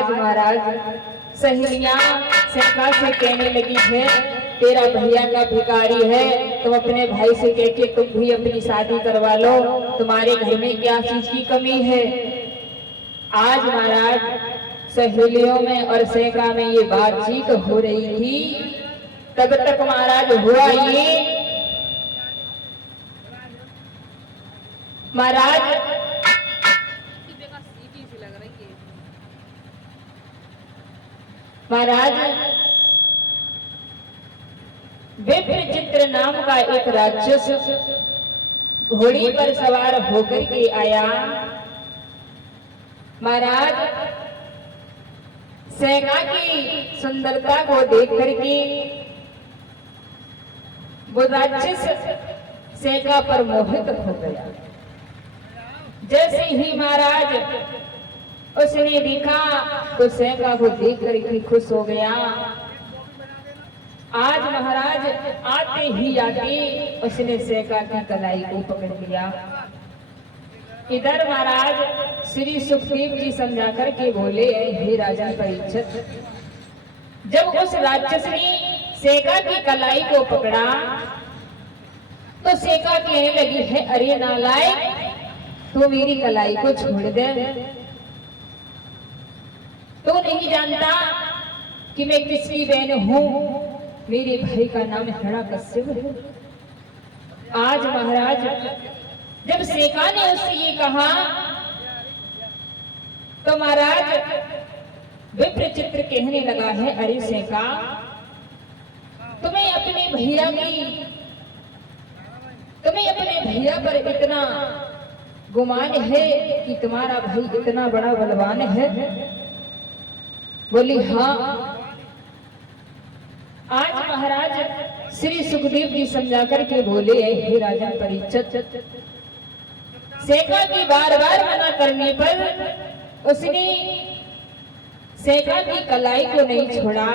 आज महाराज सहेलियां सेका से कहने लगी है, तेरा भैया का भिखारी है, तुम अपने भाई से कह के तुम भी अपनी शादी करवा लो, तुम्हारे घर में क्या चीज की कमी है। आज महाराज सहेलियों में और सेका में ये बातचीत हो रही थी, तब तक महाराज हुआ ये महाराज विप्रचित्र नाम का एक राक्षस घोड़ी पर सवार होकर के आया। महाराज सेना की सुंदरता को देख करके वो राक्षस सेना पर मोहित हो गया। जैसे ही महाराज उसने देखा तो सेका को देख करके खुश हो गया। आज महाराज आते ही आते उसने सेका की कलाई को पकड़ लिया। इधर महाराज श्री सुखदेव जी समझा करके बोले, हे राजा परीक्षित, जब उस राक्षस ने सेका की कलाई को पकड़ा तो सेका कहने लगी है, अरे नालायक, तू मेरी कलाई को छोड़ दे, तू नहीं जानता कि मैं किसकी बहन हूं, मेरे भाई का नाम हिरण्यकश्यप है। आज महाराज जब सेका ने उससे ये कहा तो महाराज विप्रचित्र कहने लगा है, अरे सेका, तुम्हें अपने भैया पर इतना गुमान है कि तुम्हारा भाई इतना बड़ा बलवान है? बोली हाँ। आज महाराज श्री सुखदेव जी समझा करके बोले, हे राजा परीक्षित, सेका की बार बार मना करने पर उसने सेका की कलाई को नहीं छोड़ा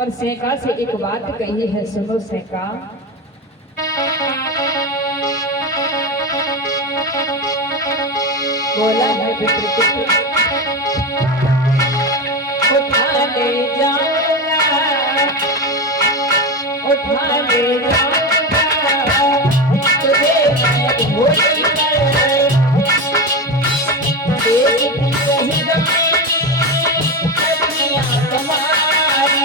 और सेका से एक बात कही है, सुनो सेका, बोला है उठा ले जाऊंगा, उठा ले जाऊंगा तुझे घोड़ी पर, देखती रही दुनिया तुम्हारी,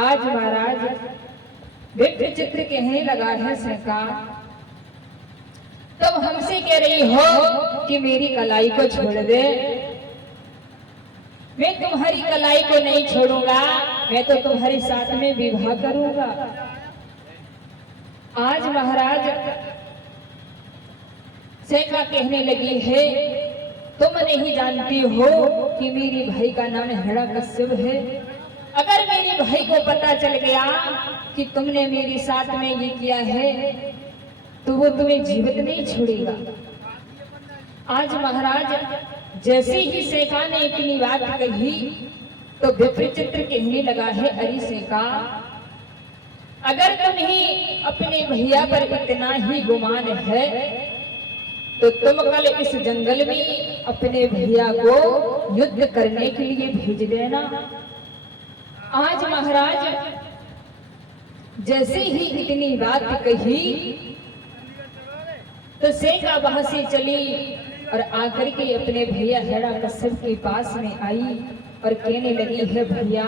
आज महाराज विप्रचित्र कहने लगा है, सेका, तुम हमसे कह रही हो कि मेरी कलाई को छोड़ दे, मैं तुम्हारी कलाई को नहीं छोड़ूंगा, मैं तो तुम्हारे साथ में विवाह करूंगा। आज महाराज सैका कहने लगी है, तुम नहीं जानती हो कि मेरी भाई का नाम हिरण्यकश्यप है। अगर मेरे भाई को पता चल गया कि तुमने मेरे साथ में ये किया है तो वो तुम्हें जीवित नहीं छोड़ेगा। आज महाराज जैसे ही सैका ने इतनी बात कही तो विप्रचित्र कहने लगा है, अरे सैका, अगर तुम्हें अपने भैया पर इतना ही गुमान है तो तुम कल इस जंगल में अपने भैया को युद्ध करने के लिए भेज देना। आज महाराज जैसे ही इतनी बात कही तो सैका वहां से चली और आकर के अपने भैया हिरण्यकश्यप के पास में आई और कहने लगी है, भैया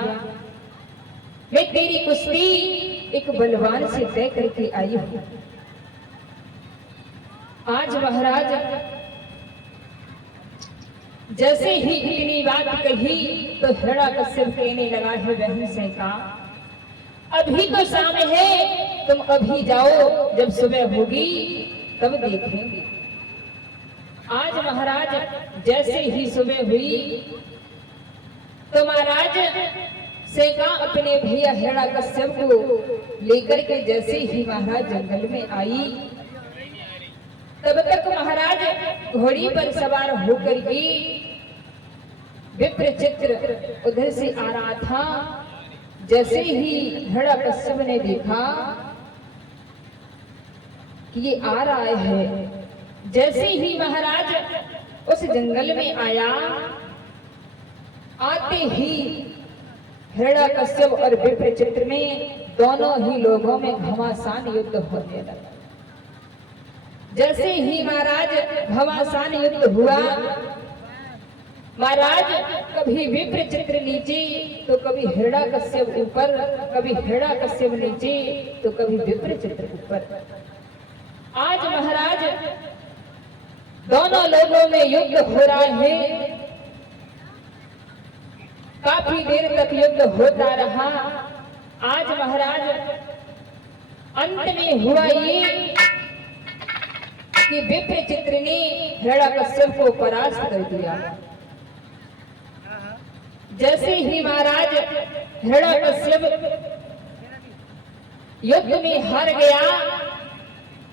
मैं तेरी कुश्ती एक बलवान से तय करके आई हूं। आज महाराज जैसे ही इतनी बात कही तो हिरण्यकश्यप कहने लगा है, बहन सैका, अभी तो शाम है, तुम अभी जाओ, जब सुबह होगी तब देखेंगे। आज महाराज जैसे ही सुबह हुई तो महाराज सैका अपने भैया हिरण्यकश्यप को लेकर के जैसे ही महाराज जंगल में आई, तब तक महाराज घोड़ी पर सवार होकर के विप्रचित्र उधर से आ रहा था। जैसे ही हिरण्यकश्यप ने देखा कि ये आ रहा है, जैसे ही महाराज उस जंगल में आया, आते ही हिरण्यकश्यप और विप्रचित्र में दोनों ही लोगों में घमासान युद्ध होने लगा। जैसे ही महाराज घमासान युद्ध हुआ, महाराज कभी विप्रचित्र नीचे तो कभी हिरण्यकश्यप ऊपर, कभी हिरण्यकश्यप नीचे तो कभी विप्रचित्र ऊपर। आज महाराज दोनों लोगों में युद्ध हो रहा है। काफी देर तक युद्ध होता रहा। आज महाराज अंत में हुआ ये कि विप्रचित्र ने हिरण्यकश्यप को परास्त कर दिया। जैसे ही महाराज हिरण्यकश्यप युद्ध में हार गया,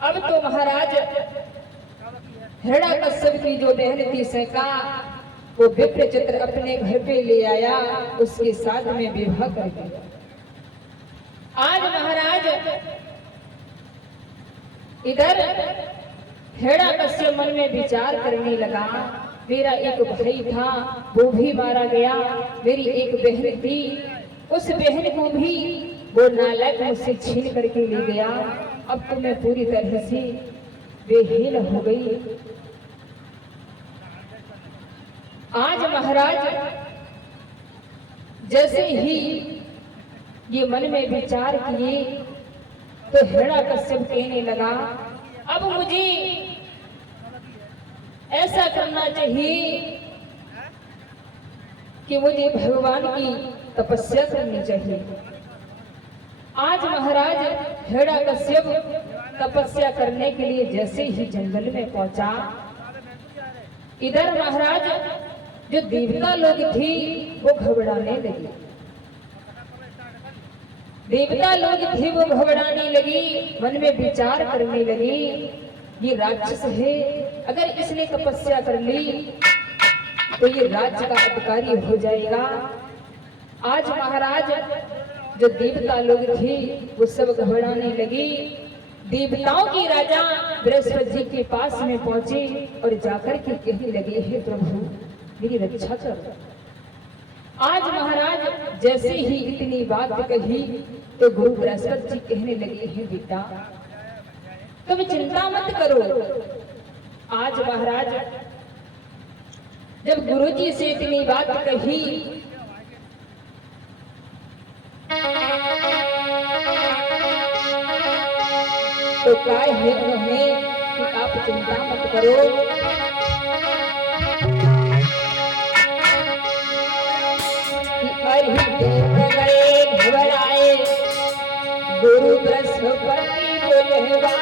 अब तो महाराज हिरण्यकश्यप की जो बहन थी सैका, वो विप्रचित्र अपने घर पे ले आया, उसके साथ में विवाह कर दिया। आज महाराज इधर हिरण्यकश्यप मन में विचार करने लगा, मेरा एक भाई था वो भी मारा गया, मेरी एक बहन थी, उस बहन को भी वो नालायक मुझसे छीन करके ले गया। अब तो मैं पूरी तरह से बेहीन हो गई। आज महाराज जैसे ही ये मन में विचार किए तो हिरण्यकश्यप कहने लगा, अब मुझे ऐसा करना चाहिए कि मुझे भगवान की तपस्या करनी चाहिए। आज महाराज हिरण्यकश्यप तपस्या करने के लिए जैसे ही जंगल में पहुंचा, इधर महाराज जो देवता लोग थी वो घबराने लगी। देवता लोग थे वो घबराने लगी, मन में विचार करने लगी, ये राक्षस है, अगर इसने तपस्या कर ली तो ये राज्य का अधिकारी हो जाएगा। आज महाराज जो देवता लोग थे वो सब घबराने लगी। देवताओं के राजा बृहस्पति जी के पास में पहुंचे और जाकर के कहने लगे, हे प्रभु मेरी रक्षा करो। आज महाराज जैसे ही इतनी बात कही तो गुरु बृहस्पति जी कहने लगे, हे बेटा तुम चिंता मत करो। आज महाराज जब गुरु जी से इतनी बात कही तो काय है उन्होंने कि आप चिंता मत करो। बृहस्पति बुलवाई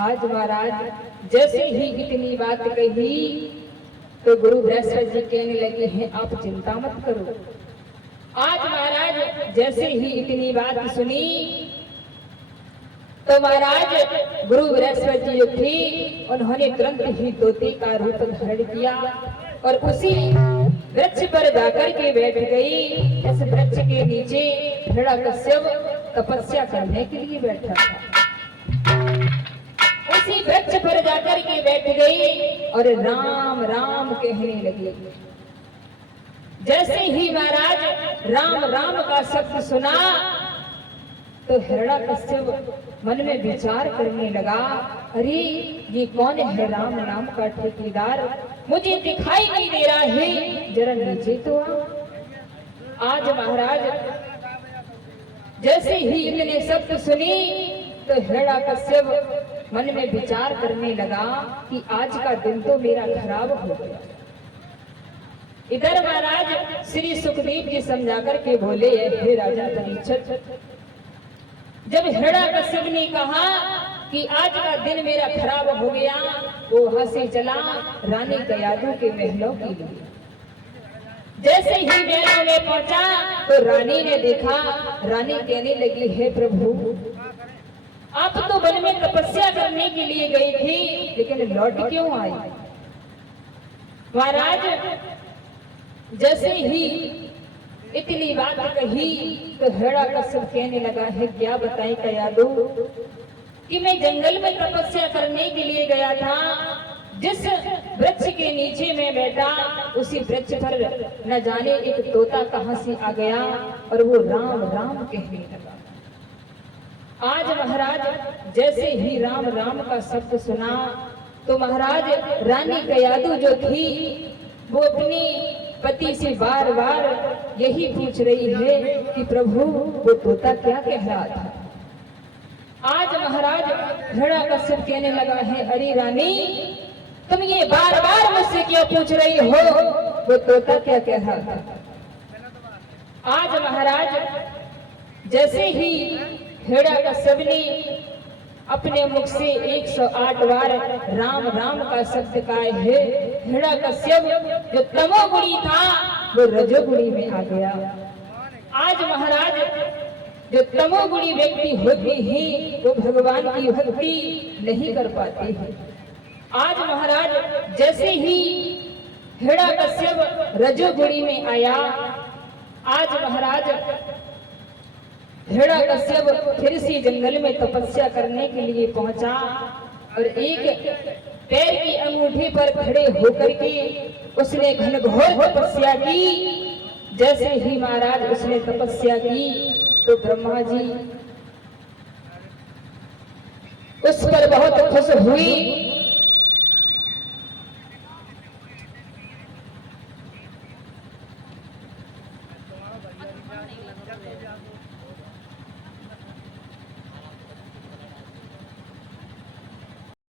आज महाराज जैसे ही इतनी बात कही तो गुरु बृहस्पति जी कहने लगे हैं आप चिंता मत करो। आज महाराज जैसे ही इतनी बात सुनी तो महाराज गुरु बृहस्पति जी उठी, उन्होंने तुरंत ही तोते का रूप धारण किया और उसी वृक्ष पर जाकर के बैठ गई। इस वृक्ष के नीचे हिरण्यकश्यप तपस्या करने के लिए बैठा था। उसी वृक्ष पर जाकर के बैठ गई और राम राम कहने लगी। जैसे ही महाराज राम राम का शब्द सुना तो हिरण्यकश्यप मन में विचार करने लगा, अरे ये कौन है राम नाम का ठेकेदार, मुझे दिखाई नहीं दे रहा है, जरा नीचे तो आ। आज महाराज जैसे ही इतने शब्द सुनी तो हिरण्यकश्यप मन में विचार करने लगा कि आज का दिन तो मेरा खराब हो गया। इधर महाराज श्री सुखदेव जी समझा करके बोले, हे राजा परीक्षित, जब हिरण्यकश्यप ने कहा कि आज का दिन मेरा खराब हो गया, वो वहां से चला रानी गयादू के महलों के लिए। जैसे ही महलों में पहुंचा तो रानी ने देखा, रानी कहने लगी, हे प्रभु आप तो वन में तपस्या करने के लिए गई थी, लेकिन लौट क्यों आई? महाराज जैसे ही इतनी बात कही तो हिरण्यकश्यप कहने लगा, है क्या बताएं गयादू कि मैं जंगल में तपस्या करने के लिए गया था, जिस वृक्ष के नीचे मैं बैठा उसी वृक्ष पर न जाने एक तोता कहां से आ गया और वो राम राम कहने लगा। आज महाराज जैसे ही राम राम का शब्द सुना तो महाराज रानी गयादू जो थी वो अपनी पति से बार बार यही पूछ रही है कि प्रभु वो तोता क्या कह रहा था। आज महाराज हिरण्यकश्यप कहने लगा है, अरे रानी तुम ये बार बार मुझसे क्यों पूछ रही हो, वो तोता क्या कह रहा था। आज महाराज जैसे ही हिरण्यकश्यप ने अपने मुख से 108 बार राम राम का शब्द कहा है, हिरण्यकश्यप जो तमोगुणी था वो रजोगुणी में आ गया। आज महाराज जो तमोगुणी व्यक्ति होते हैं वो भगवान की भक्ति नहीं कर पाते हैं। आज महाराज जैसे ही हिरण्यकश्यप रजोगुणी में आया, आज महाराज हिरण्यकश्यप फिर से जंगल में तपस्या करने के लिए पहुंचा और एक पैर की अंगूठी पर खड़े होकर के उसने घनघोर तपस्या की। जैसे ही महाराज उसने तपस्या की तो ब्रह्मा जी उस पर बहुत खुश हुई।